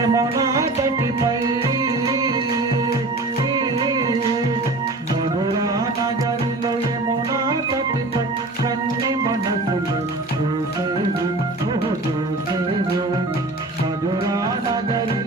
యమునా తటిపై మధురా నగరిలో యమునా తటిపై కన్ని మనసులు చూసేవు మధురా నగరి